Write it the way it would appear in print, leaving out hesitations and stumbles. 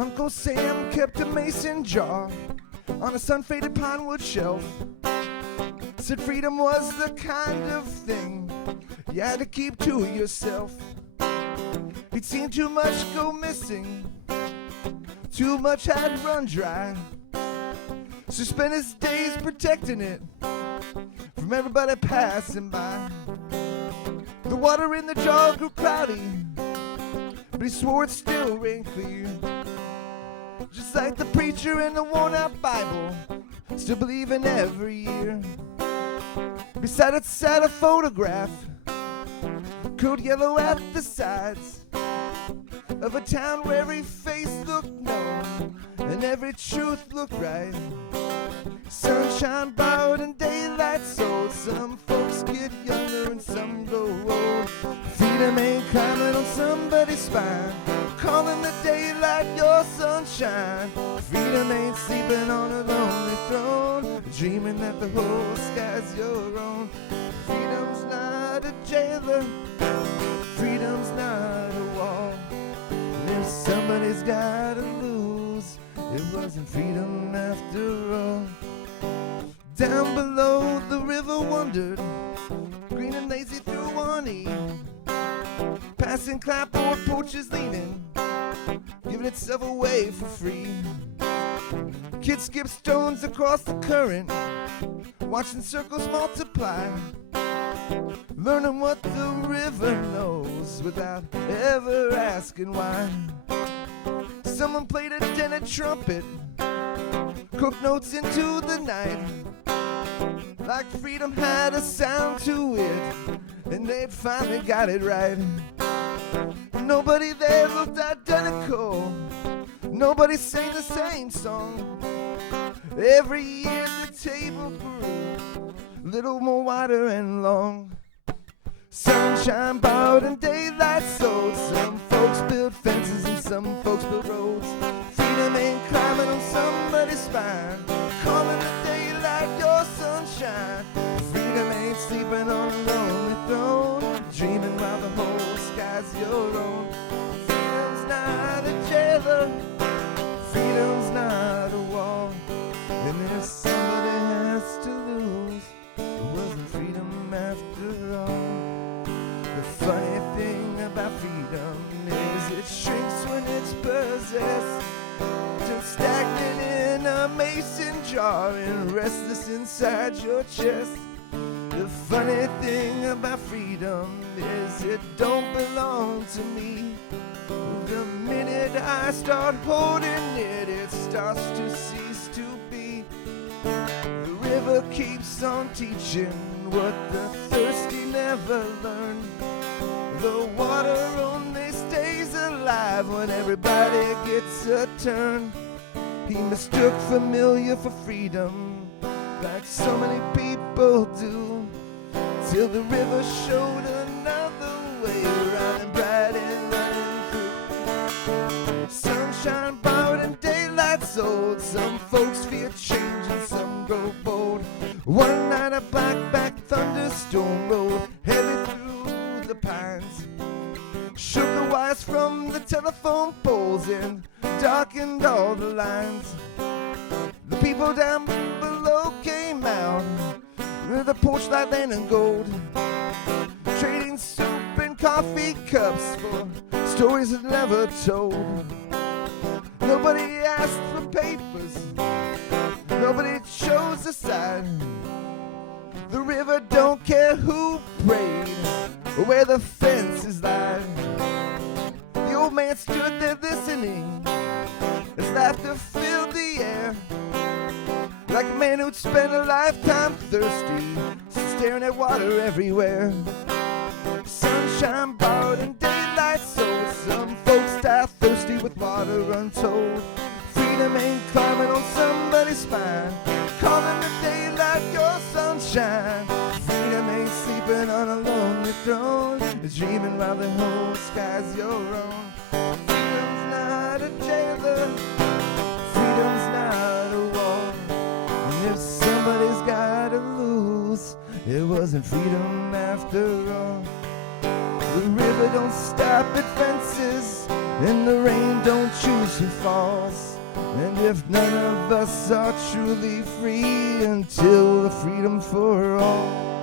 Uncle Sam kept a mason jar on a sun-faded pine wood shelf. Said freedom was the kind of thing you had to keep to yourself. He'd seen too much go missing, too much had run dry, so spent his days protecting it from everybody passing by. The water in the jar grew cloudy, but he swore it still rained clear. Just like the preacher in the worn-out Bible, still believing every year. Beside it sat a photograph, code yellow at the sides, of a town where every face looked known and every truth looked right. Sunshine borrowed and daylight sold. Some folks get younger and some grow old. Freedom ain't climbing on somebody's spine, calling the daylight your sunshine. Freedom ain't sleeping on a lonely throne, dreaming that the whole sky's your own. Freedom's not a jailer, freedom's not a wall. And if somebody's gotta lose, it wasn't freedom after all. Down below the river wandered, green and lazy through one E, passing clapboard porches leaning, giving itself away for free. Kids skip stones across the current, watching circles multiply, learning what the river knows without ever asking why. Someone played a tenor trumpet, croaked notes into the night, like freedom had a sound to it, and they'd finally got it right. Nobody there looked identical, nobody sang the same song. Every year the table grew a little more wider and long. Sunshine borrowed and daylight sold. Some folks built fences and some folks built roads. Freedom ain't climbing on somebody's spine, calling the daylight your sunshine. Freedom ain't sleeping on a lonely throne, dreaming while the whole sky's your own. Freedom's not a jailer, freedom's not a wall. And if somebody has to lose, it wasn't freedom after all. The funny thing about freedom is it shrinks when it's possessed, turns stagnant in a mason jar and restless inside your chest. The funny thing about freedom is it don't belong to me. The minute I start holding it, it starts to cease to be. The river keeps on teaching what the thirsty never learn. The water only stays alive when everybody gets a turn. He mistook familiar for freedom, like so many people do, till the river showed another way, running bright and running through. Sunshine borrowed and daylight sold. Some folks fear change and some grow bold. One night a black thunderstorm rolled heavy through the pines, shook the wires from the telephone poles and darkened all the lines. The people down below came out with a porch light lamp and gold, trading soup and coffee cups for stories that never told. Nobody asked for papers, nobody chose a side. The river don't care who prayed or where the fences lie. The old man stood there listening as laughter filled the air, like a man who'd spent a lifetime thirsty, staring at water everywhere. Sunshine borrowed and daylight sold. Some folks die thirsty with water untold. Freedom ain't climbing on somebody's spine, calling the daylight your sunshine. Freedom ain't sleeping on a lonely throne, it's dreaming while the whole sky's your own. Freedom's not a jailer, freedom's not a wall. And if somebody's gotta lose, it wasn't freedom after all. The river don't stop at fences, and the rain don't choose who falls. And if none of us are truly free until the freedom for all.